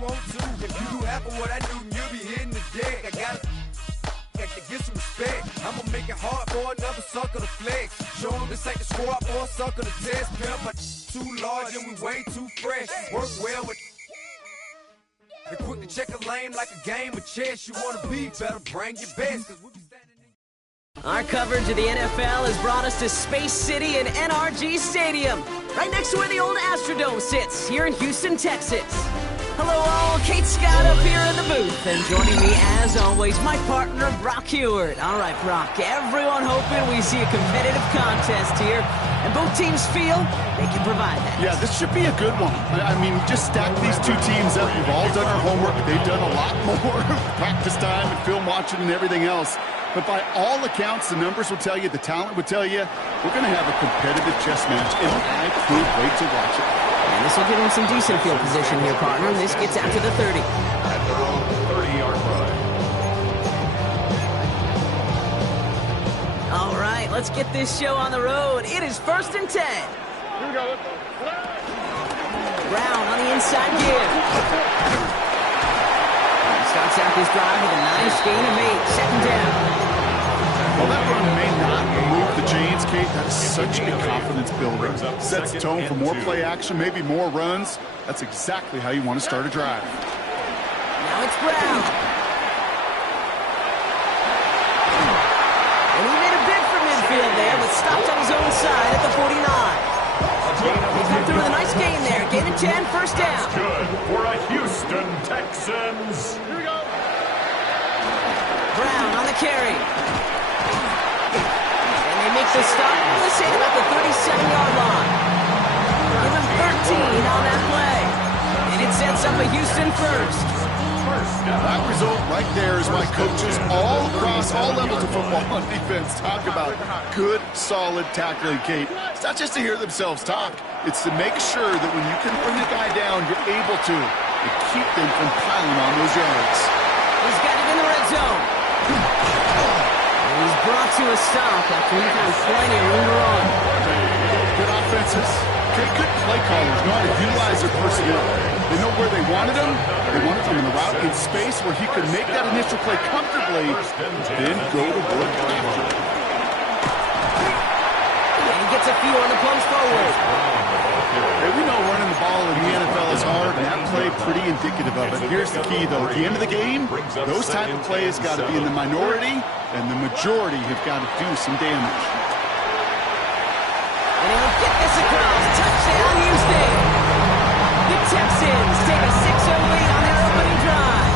want to. If you do half of what I do, you'll be hitting the deck. I got to get some respect. I'ma make it hard for another sucker to flex. Show him this ain't the squad for a sucker to test. Pimp, my too large and we way too fresh. Work well with. They quick to check a lane like a game of chess. You wanna be better, bring your best. Our coverage of the NFL has brought us to Space City and NRG Stadium, right next to where the old Astrodome sits, here in Houston, Texas. Hello all, Kate Scott up here in the booth, and joining me as always, my partner, Brock Heward. All right, Brock, everyone hoping we see a competitive contest here, and both teams feel they can provide that. Yeah, this should be a good one. I mean, just stack these two teams up. We've all done our homework. They've done a lot more practice time and film watching and everything else. But by all accounts, the numbers will tell you, the talent will tell you, we're going to have a competitive chess match, and I can't wait to watch it. And this will give him some decent field position here, partner. This gets out to the 30. At their own 30-yard line. All right, let's get this show on the road. It is 1st and 10. Here we go. Brown on the inside give. Starts out this drive with a nice gain of 8. Second down. Well, that run may not move the chains, Kate. That is such a confidence builder. Sets the tone for more play action, maybe more runs. That's exactly how you want to start a drive. Now it's Brown. And he made a bid for midfield there, but stopped on his own side at the 49. He come through with a nice gain there. Gain of 10, first down. Good for a Houston Texans. Here we go. Brown on the carry. And they make the stop, let's say about the 37-yard line. Give him 13 on that play. And it sets up a Houston first. That result right there is why coaches all across all levels of football on defense talk about good, solid tackling, Kate. It's not just to hear themselves talk. It's to make sure that when you can bring a guy down, you're able to keep them from piling on those yards. He's got it in the red zone. And he's brought to a stop after he found plenty of room to run. Good offenses. Okay, good play callers know how to utilize their personnel. They know where they wanted him. They wanted him in the route in space where he could make that initial play comfortably, then go to work after. And he gets a few on the punch forward. Hey, we know running the ball in the NFL is hard, and that play pretty indicative of it. Here's the key, though. At the end of the game, those type of plays got to be in the minority, and the majority have got to do some damage. And he'll get this across. Touchdown, Houston. The Texans take a 6-0 lead on their opening drive.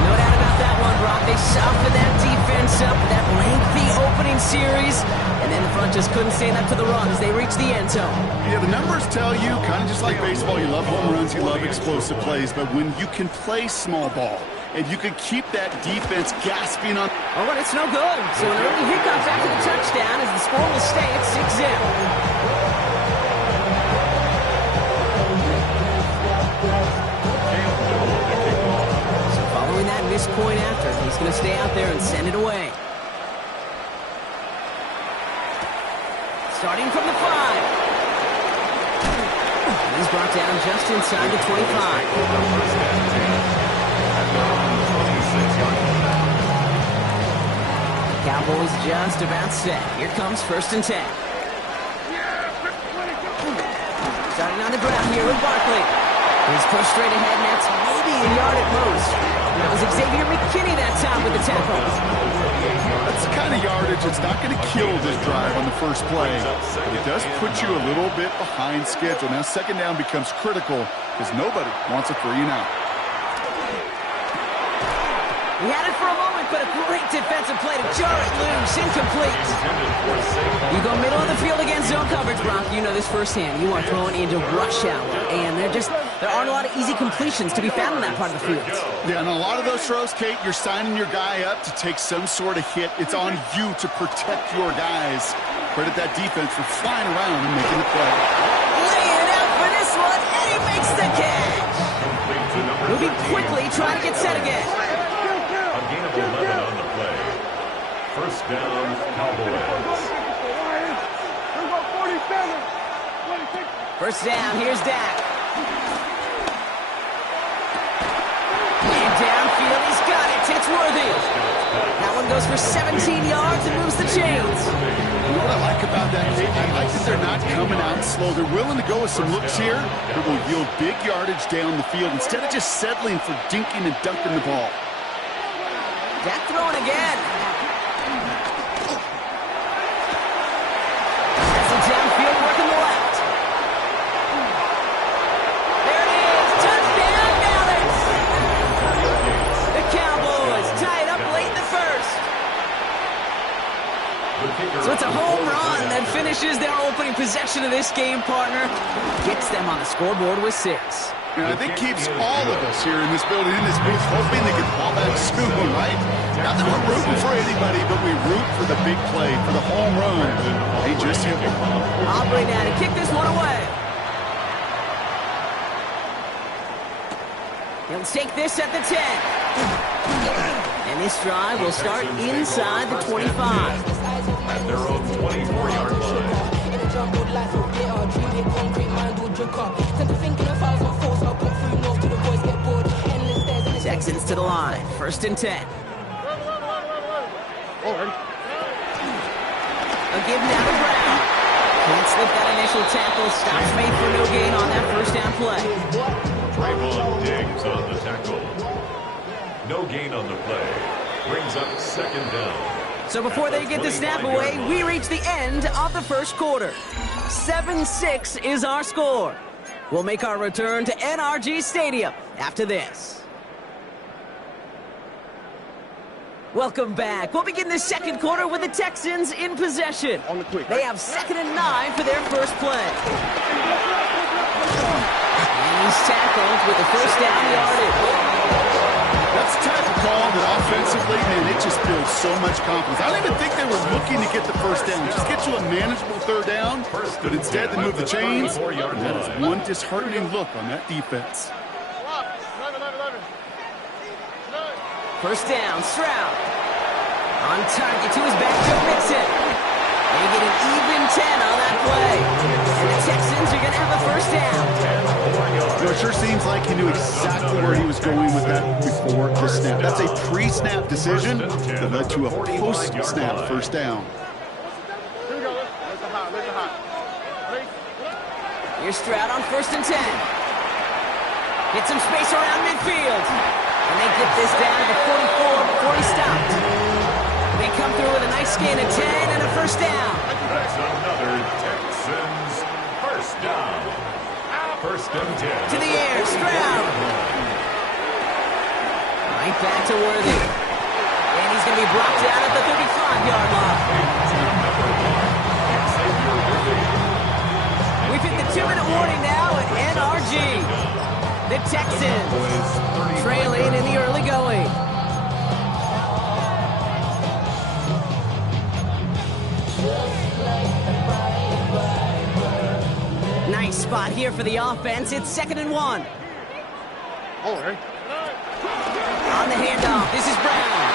No doubt about that one, Brock. They softened that defense up with that lengthy opening series, and then the front just couldn't stand up to the run as they reached the end zone. Yeah, the numbers tell you, kind of just like baseball, you love home runs, you love explosive plays, but when you can play small ball, and you can keep that defense gasping on. Oh, and it's no good. So an early hiccup after the touchdown as the score will stay at 6-0. So following that missed point after, he's going to stay out there and send it away. Starting from the 5. He's brought down just inside the 25. Cowboys just about set. Here comes 1st and 10. Starting on the ground here with Barkley. He's pushed straight ahead, and that's maybe a yard at most. That was Xavier McKinney that time with the tackle. That's the kind of yardage that's not going to kill this drive on the first play. It does put you a little bit behind schedule. Now second down becomes critical because nobody wants a 3 and out. He had it for a moment, but a great defensive play to jar it loose. Incomplete. You go middle of the field against zone coverage, Brock. You know this firsthand. You are throwing into rush hour, and there aren't a lot of easy completions to be found in that part of the field. Yeah, and a lot of those throws, Kate, you're signing your guy up to take some sort of hit. It's on you to protect your guys. Credit that defense for flying around and making the play. Laying out for this one, and he makes the catch. Moving quickly, trying to get set again. A gain of 11 on the play. First down, Cowboys. First down, here's Dak. Worthy. That one goes for 17 yards and moves the chains. You know what I like about that, Kate? I like that they're not coming out slow. They're willing to go with some looks here that will yield big yardage down the field instead of just settling for dinking and dunking the ball. Dak throwing again. That's a downfield work on the left. There it is. Touchdown, Dallas. The Cowboys tie it up late in the first. So it's a home run that finishes their opening possession of this game, partner. Gets them on the scoreboard with 6. And I think keeps all of us here in this building, in this booth, hoping they get the ball back soon, right? Not that we're rooting for anybody, but we root for the big play, for the home run. They just hit one. Aubrey now to kick this one away. He'll take this at the 10. And this drive will start inside the 25. At their own 24-yard line. Texans to the line. 1st and 10. A give now to Brown. Can't slip that initial tackle. Stops made for no gain on that first down play. Trayvon Diggs on the tackle. No gain on the play. Brings up 2nd down. So before they get the snap away, we reach the end of the first quarter. 7-6 is our score. We'll make our return to NRG Stadium after this. Welcome back. We'll begin the second quarter with the Texans in possession. They have 2nd and 9 for their first play. And he's tackled with the first down yardage. That's the type of call that offensively, man, it just builds so much confidence. I don't even think they were looking to get the first down. Just get you a manageable 3rd down, but instead they move the chains. And that is one disheartening look on that defense. First down, Stroud. On target to his back, Joe Mixon. They get an even 10 on that play. And the Texans are going to have a first down. You know, it sure seems like he knew exactly where he was going with that before the snap. That's a pre-snap decision that led to a post-snap first down. Here's Stroud on 1st and 10. Get some space around midfield. And they get this down to the 44 before he stopped. They come through with a nice gain of 10 and a first down. That's another Texans first down. 1st and 10. To the air, Stroud. Right back to Worthy. And he's going to be brought down at the 35-yard line. We've hit the 2-minute warning now at NRG. The Texans trailing in the early going. Nice spot here for the offense. It's 2nd and 1. On the handoff, this is Brown.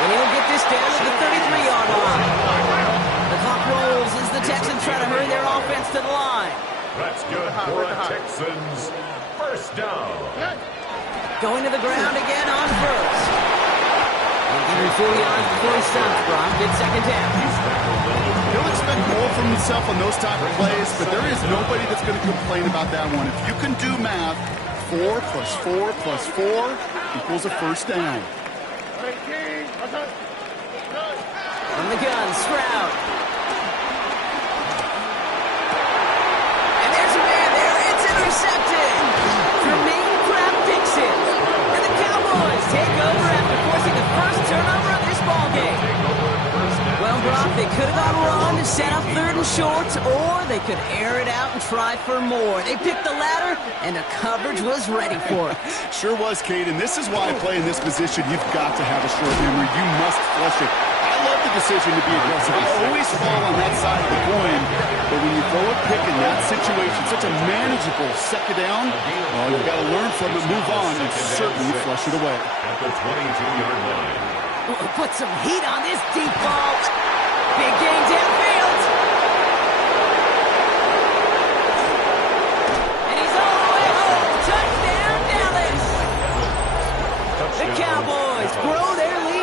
And he'll get this down to the 33-yard line. The clock rolls as the Texans try to hurry their offense to the line. That's good for a Texans first down. Going to the ground again on 1st. And giving 4 yards before he stops, Brown. Good 2nd down. He'll expect more from himself on those type of plays, but there is nobody that's going to complain about that one. If you can do math, 4 plus 4 plus 4 equals a first down. From the gun, Stroud. And there's a man there. It's intercepted. Jermaine Kraft-Dixon. And the Cowboys take over after forcing the first turnover of this ballgame. Well, Brock, they could have gone run to set up 3rd and short, or they could air it out and try for more. They picked the latter, and the coverage was ready for it. Sure was, Kate, and this is why I play in this position. You've got to have a short memory. You must flush it. I love the decision to be aggressive. I always fall on that side of the coin, but when you throw a pick in that situation, such a manageable 2nd down, well, you've got to learn from it, move on, and certainly flush it away. At the 22-yard line. Put some heat on this deep ball. Big gain downfield. And he's all the way home. Touchdown, Dallas. The Cowboys grow their lead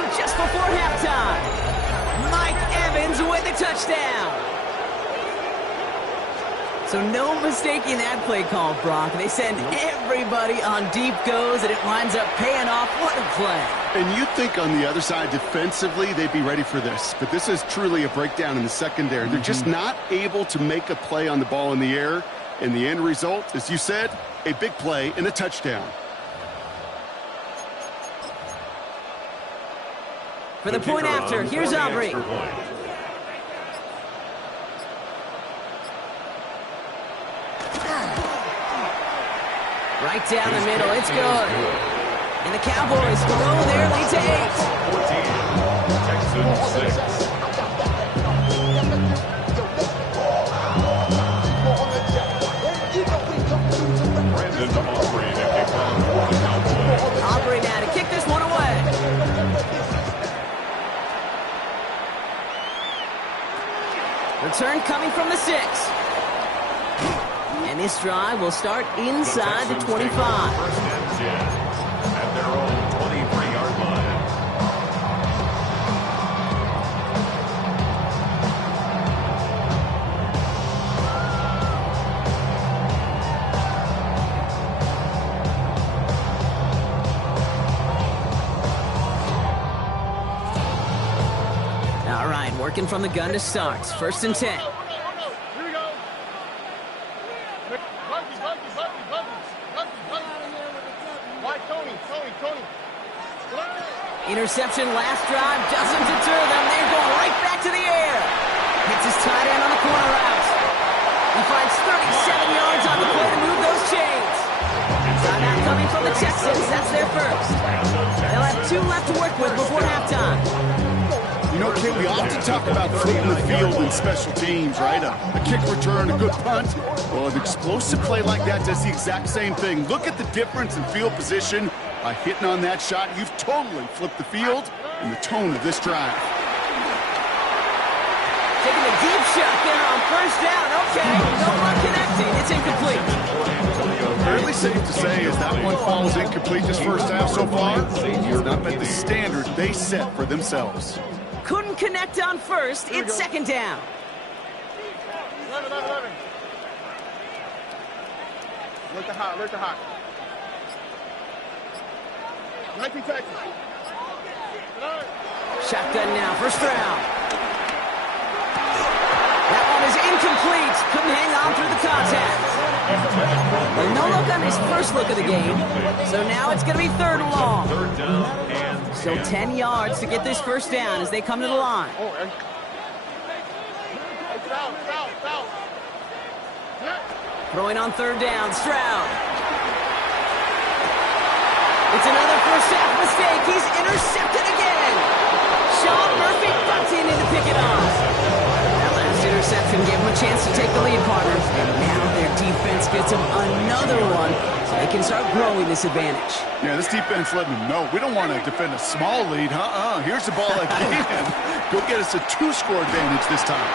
So no mistaking that play call, Brock. They send everybody on deep goes, and it winds up paying off. What a play. And you'd think on the other side, defensively, they'd be ready for this. But this is truly a breakdown in the secondary. They're just not able to make a play on the ball in the air. And the end result, as you said, a big play and a touchdown. For the point after, here's Aubrey. Right down the middle, it's good. And the Cowboys blow their lead to 8. 14, Texans 6. Brandon Aubrey to kick off for the Cowboys. Aubrey now to kick this one away. Return coming from the 6. And this drive will start inside the 25. First and 10 at their own 23-yard line. All right, working from the gun to start. First and 10. Interception last drive doesn't deter them. They're going right back to the air. Hits his tight end on the corner route. He finds 37 yards on the play to move those chains. Timeout coming from the Texans. That's their first. They'll have 2 left to work with before halftime. You know, Kid, we often talk about flipping the field in special teams, right? A kick return, a good punt. Well, an explosive play like that does the exact same thing. Look at the difference in field position. By hitting on that shot, you've totally flipped the field and the tone of this drive. Taking a deep shot there on first down. Okay, no one connecting. It's incomplete. Fairly safe to say as that one falls incomplete this first half so far, it's not met the standard they set for themselves. Couldn't connect on first. It's second down. 11. Look the hot. 19 Texas. Shotgun now, first round. That one is incomplete. Couldn't hang on through the contact. Well, no look on his first look of the game. So now it's going to be third and long. Third down and So 10 yards to get this first down as they come to the line. Throwing on third down, Stroud. It's another first half mistake. He's intercepted again. Sean Murphy bunting in to pick it off. That last interception gave him a chance to take the lead, partner. And now their defense gets them another one so they can start growing this advantage. Yeah, this defense letting them know we don't want to defend a small lead. Here's the ball again. Go get us a 2-score advantage this time.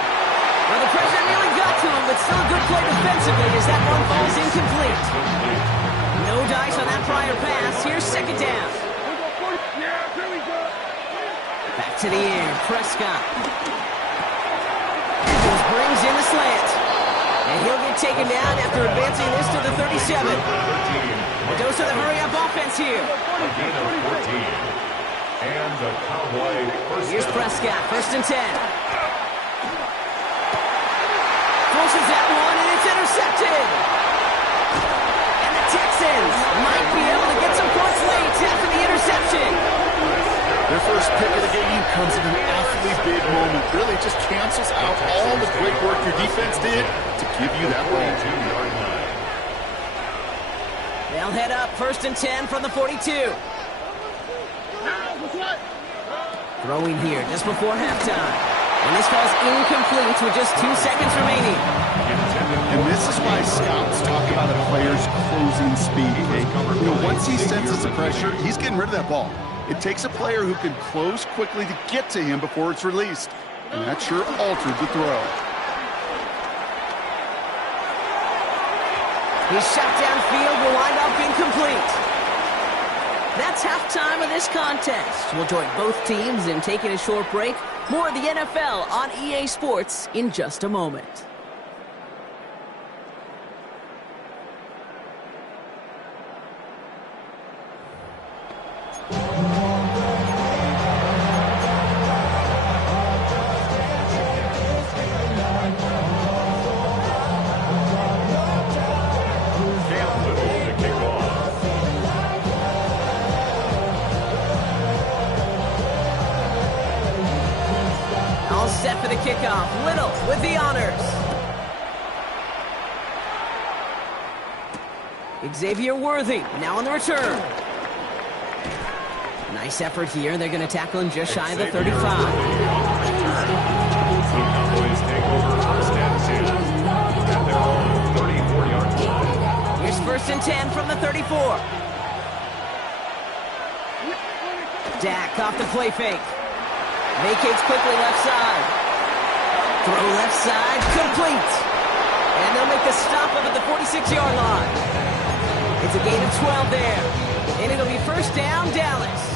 Well, the pressure nearly got to him, but still a good play defensively as that one falls incomplete. No dice on that prior pass. Here's second down. Back to the air. Prescott. Andrews brings in the slant. And he'll get taken down after advancing this to the 37. A dose of the hurry-up offense here. a gain of 14. And the Cowboy first. Here's Prescott, first and 10. Forces that one, and it's intercepted. And the Texans might be able to get some points late after the interception. Their first pick of the game comes in an awfully big moment. Really just cancels out all the great work your defense did to give you that ball. They'll head up first and 10 from the 42. Throwing here just before halftime. And this falls incomplete with just 2 seconds remaining. And this is why scouts talk about a player's closing speed. You know, once he senses the pressure, he's getting rid of that ball. It takes a player who can close quickly to get to him before it's released. And that sure altered the throw. His shot downfield will wind up incomplete. That's halftime of this contest. We'll join both teams in taking a short break. More of the NFL on EA Sports in just a moment. with the honors. Xavier Worthy now on the return. Nice effort here. They're going to tackle him just shy of the 35. The Cowboys take over first and 10 at their own 34-yard line. Here's first and 10 from the 34. Dak off the play fake. Vacates quickly left side. Throw left side, complete. And they'll make the stop up at the 46-yard line. It's a gain of 12 there. And it'll be first down, Dallas.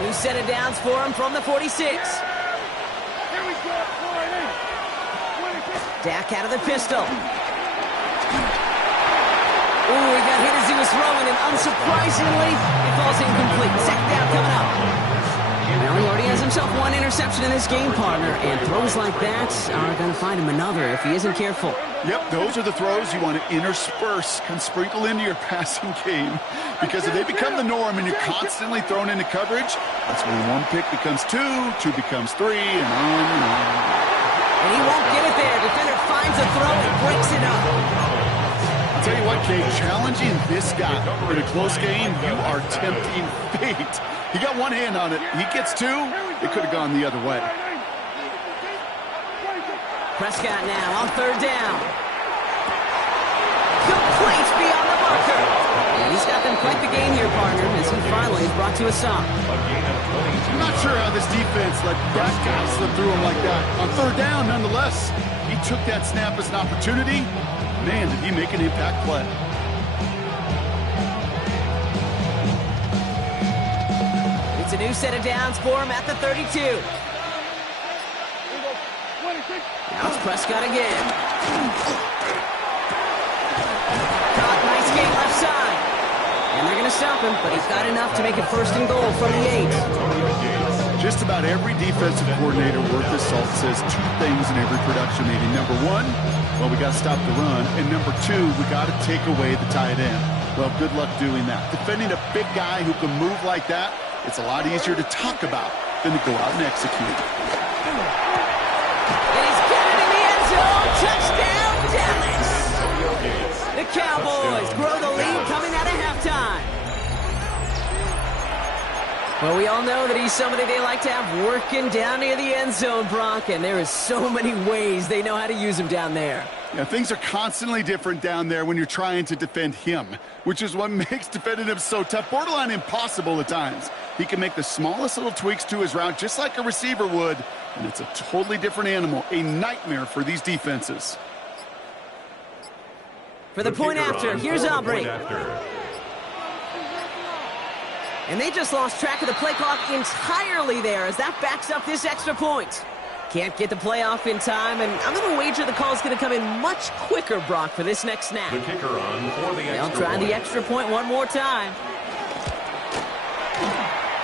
New set of downs for him from the 46. Dak out of the pistol. Ooh, he got hit as he was throwing, and unsurprisingly, it falls incomplete. Second down coming up. Well, he already has himself one interception in this game, partner, and throws like that are going to find him another if he isn't careful. Yep, those are the throws you want to intersperse and sprinkle into your passing game, because if they become the norm and you're constantly thrown into coverage, that's when one pick becomes two becomes three, and on and on. And he won't get it there. Defender finds a throw and breaks it up. I'll tell you what, Kate, challenging this guy in a close game, you are tempting fate. He got one hand on it. He gets two, it could have gone the other way. Prescott now on third down. Complete beyond the marker. And he's got them quite the game here, partner, as he finally is brought to a stop. I'm not sure how this defense let that guy slip through him like that. On third down, nonetheless, he took that snap as an opportunity. Man, did he make an impact play. It's a new set of downs for him at the 32. Now it's Prescott again. Caught, nice game left side. And they're going to stop him, but he's got enough to make it first and goal from the 8. Just about every defensive coordinator worth his salt says two things in every production meeting. Number one, well, we got to stop the run. And number two, we got to take away the tight end. Well, good luck doing that. Defending a big guy who can move like that, it's a lot easier to talk about than to go out and execute. Touchdown, Dallas! The Cowboys grow the lead coming out of halftime. Well, we all know that he's somebody they like to have working down near the end zone, Brock, and there is so many ways they know how to use him down there. Yeah, things are constantly different down there when you're trying to defend him, which is what makes defending him so tough, borderline impossible at times. He can make the smallest little tweaks to his route just like a receiver would, and it's a totally different animal, a nightmare for these defenses. For the point after, here's Aubrey. And they just lost track of the play clock entirely there as that backs up this extra point. Can't get the play off in time, and I'm going to wager the call is going to come in much quicker, Brock, for this next snap. The kicker on for the extra They'll try point. the extra point one more time.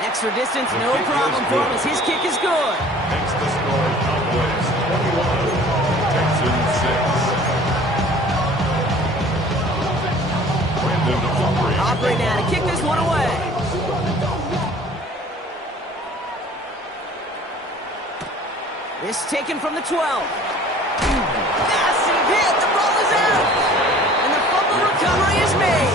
Extra distance, no problem for him as his kick is good. Makes the score Cowboys 21, Texans 6. Brandon Aubrey. Aubrey now to kick this one away. This taken from the 12. Massive hit, the ball is out. And the fumble recovery is made.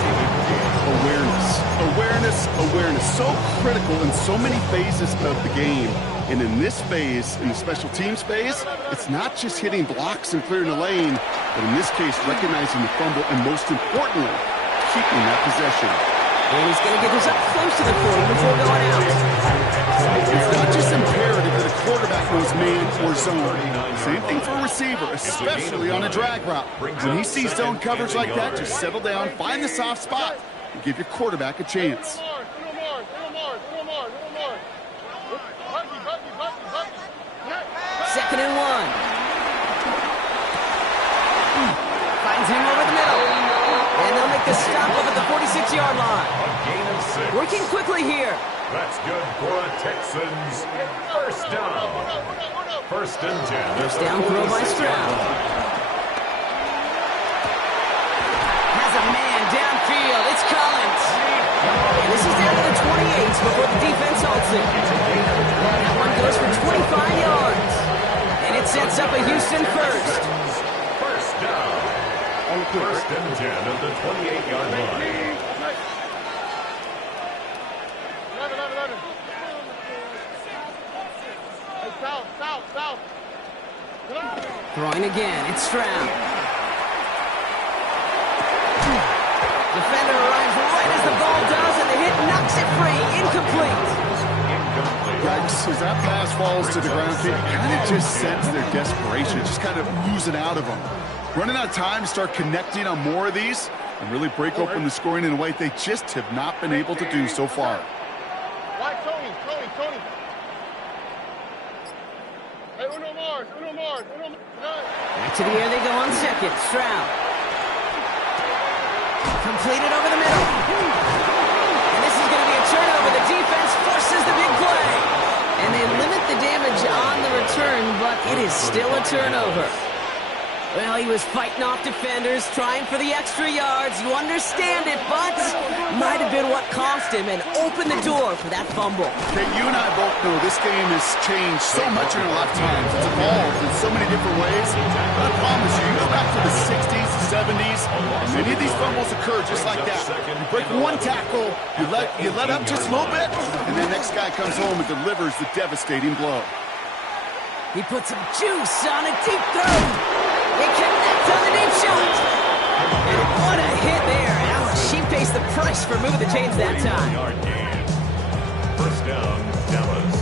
Awareness, so critical in so many phases of the game. And in this phase, in the special teams phase, it's not just hitting blocks and clearing the lane, but in this case, recognizing the fumble and most importantly, keeping that possession. And he's going to get this up close to the 40 before going out. It's not just imperative that a quarterback knows man or zone. Same thing for a receiver, especially on a drag route. When he sees zone coverage like that, just settle down, find the soft spot, and give your quarterback a chance. Second and 1. Finds him over the middle. And they'll make the stop up at the 46-yard line. A gain of 6. Working quickly here. That's good for a Texans first down. First and 10. First down throw by Stroud. Has a man downfield. It's Collins. And this is down to the 28 before the defense halts it. That one goes for 25 yards. And It sets up a Houston first. First down. First and 10 at the 28-yard line. 11. Hey, south. Throwing again, it's Stroud. Defender arrives right as the ball does, and the hit knocks it free. Incomplete. Yikes, as that pass falls to the ground, you kind of just sense their desperation, just kind of oozing out of them. Running out of time to start connecting on more of these and really break open the scoring in a way they just have not been able to do so far. Tony. Hey, Uno Mars. Back to the air they go on second. Stroud. Completed over the middle. And this is going to be a turnover. The defense forces the big play. And they limit the damage on the return, but it is still a turnover. Well, he was fighting off defenders, trying for the extra yards. You understand it, but might have been what cost him and opened the door for that fumble. Okay, you and I both know this game has changed so much in our lifetimes. It's evolved in so many different ways. But I promise you, go back to the 60s, the 70s, and many of these fumbles occur just like that. You break one tackle, you let up just a little bit, and the next guy comes home and delivers the devastating blow. He puts some juice on a deep throw. They connect on the deep shot. And what a hit there. She pays the price for moving the chains that time. First down, Dallas.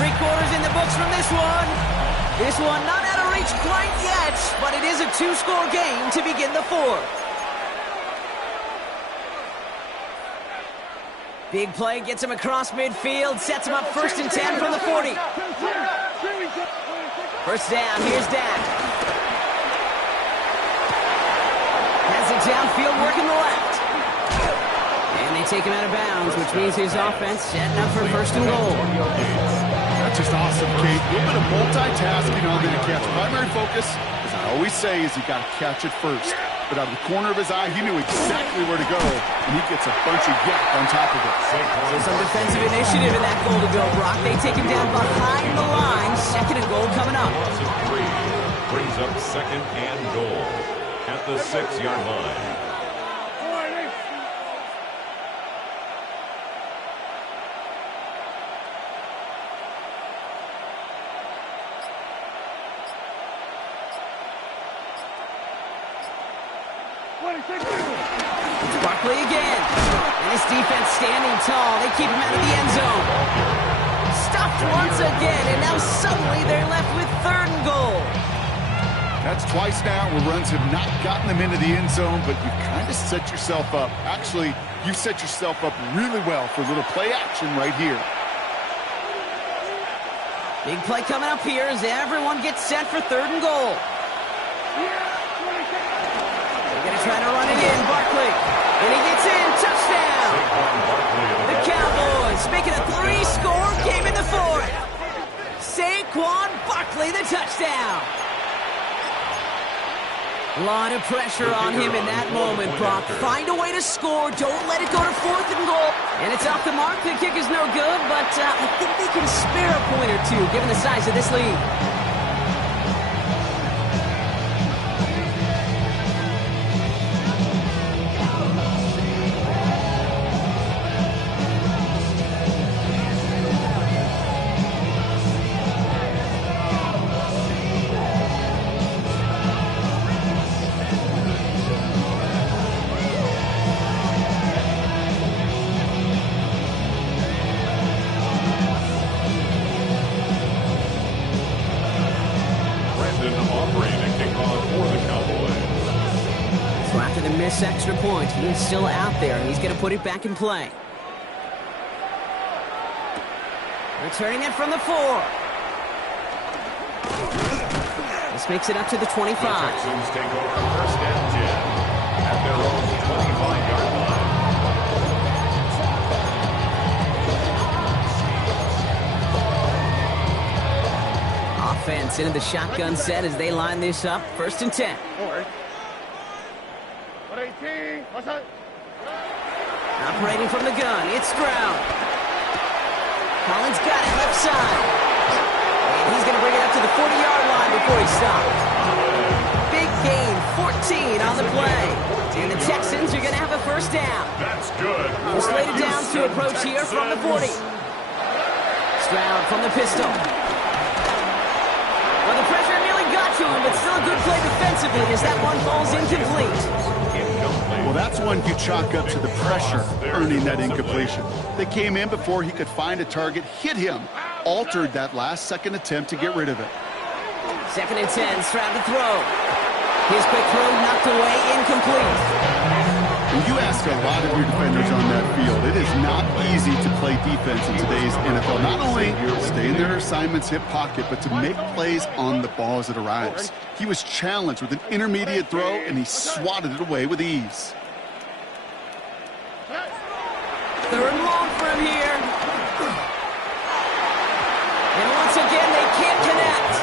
3 quarters in the books from this one. This one not out of reach quite yet, but it is a 2-score game to begin the 4th. Big play gets him across midfield, sets him up 1st and 10 from the 40. First down, here's Dak. Has it downfield, working the left. And they take him out of bounds, which means his offense setting up for 1st and goal. That's just awesome, Kate. A little bit of multitasking on that catch. Primary focus, as I always say, is you got to catch it first. But out of the corner of his eye, he knew exactly where to go, and he gets a bunch of yak on top of it. So some defensive initiative in that goal to go, Brock. They take him down behind the line. 2nd and goal coming up. Loss of 3 brings up 2nd and goal at the 6-yard line. It's Barkley again. And this defense standing tall. They keep him out of the end zone. Stuffed once again, and now suddenly they're left with 3rd and goal. That's twice now where runs have not gotten them into the end zone, but you kind of set yourself up. Actually, you set yourself up really well for a little play action right here. Big play coming up here as everyone gets set for 3rd and goal. They're going to try to run it in, Barkley. And he gets in, touchdown. The Cowboys make it a 3-score game in the 4th. Saquon Barkley, the touchdown. A lot of pressure on him in that moment, Brock. Find a way to score. Don't let it go to 4th and goal. And it's off the mark. The kick is no good, but I think they can spare a point or two, given the size of this lead. Extra point. He's still out there, and he's going to put it back in play. Returning it from the 4. This makes it up to the 25. The Texans take over 1st and 10 at their own 25-yard line. Offense into the shotgun set as they line this up. 1st and 10. Operating from the gun, it's Stroud. Collins got it left side. And he's going to bring it up to the 40-yard line before he stopped. Big gain, 14 on the play. And the Texans are going to have a first down. That's good. We're slated down to approach here from the 40. Stroud from the pistol. Well, the pressure nearly got to him, but still a good play defensively as that one falls incomplete. Well, that's one you chalk up to the pressure earning that incompletion. They came in before he could find a target, hit him, altered that last-second attempt to get rid of it. 2nd and 10, Stroud to throw. His quick throw knocked away, incomplete. And you ask a lot of your defenders on that field. It is not easy to play defense in today's NFL. Not only stay in their assignment's hip pocket, but to make plays on the ball as it arrives. He was challenged with an intermediate throw, and he swatted it away with ease. 3rd and long for him here. And once again, they can't connect.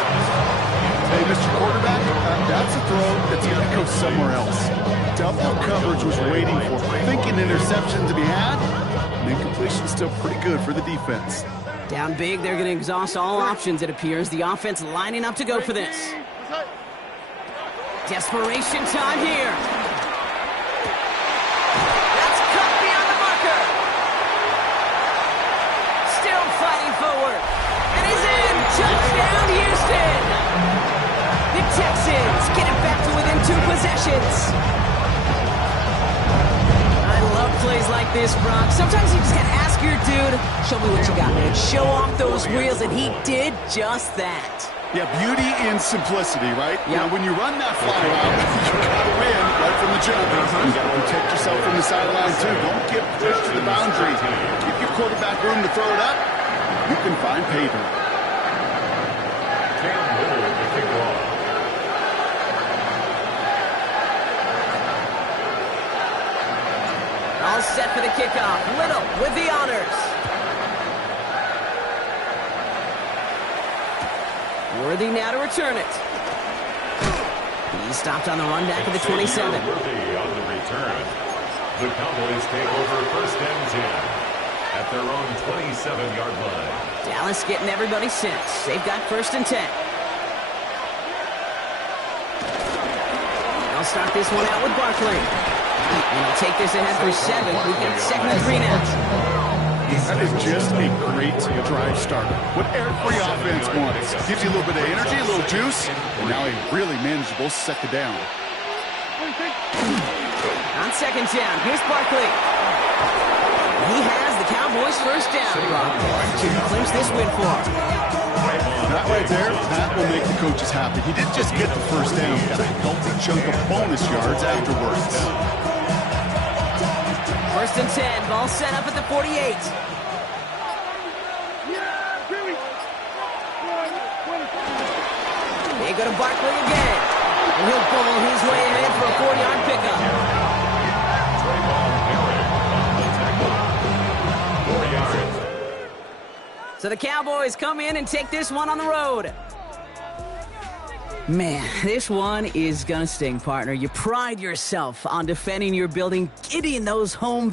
Hey, Mr. Quarterback, that's a throw that's going to go somewhere else. Double coverage was waiting for him. Thinking interception to be had, and incompletion still pretty good for the defense. Down big, they're going to exhaust all options, it appears. The offense lining up to go for this. Desperation time here. That's cut beyond the marker. Still fighting forward. And he's in. Touchdown, Houston. The Texans get it back to within 2 possessions. I love plays like this, Brock. Sometimes you just got to ask your dude, show me what you got, man. Show off those wheels, and he did just that. Yeah, beauty in simplicity, right? Yeah. Now, when you run that fly route, you got to win right from the jump. You got to protect yourself from the sideline, too. Don't get pushed to the boundary. Give your quarterback room to throw it up. You can find pavement. Cam Little with the kickoff. All set for the kickoff. Little with the honors. Worthy now to return it. He stopped on the run back of the 27. Worthy on the return. The Cowboys take over 1st and 10 at their own 27-yard line. Dallas getting everybody set. They've got 1st and 10. They'll start this one out with Barkley. And he'll take this ahead for 7. We've got 2nd and 3 now. That is just a great drive starter. What every offense wants. Gives you a little bit of energy, a little juice, and now a really manageable 2nd down. On 2nd down, here's Barkley. He has the Cowboys' 1st down, Rob. To clinch this win for him. That right there, that will make the coaches happy. He didn't just get the 1st down. He got a healthy chunk of bonus yards afterwards. 1st and 10, ball set up at the 48. They go to Barkley again. And he'll bubble his way ahead for a 4-yard pickup. So the Cowboys come in and take this one on the road. Man, this one is gonna sting, partner. You pride yourself on defending your building, getting those home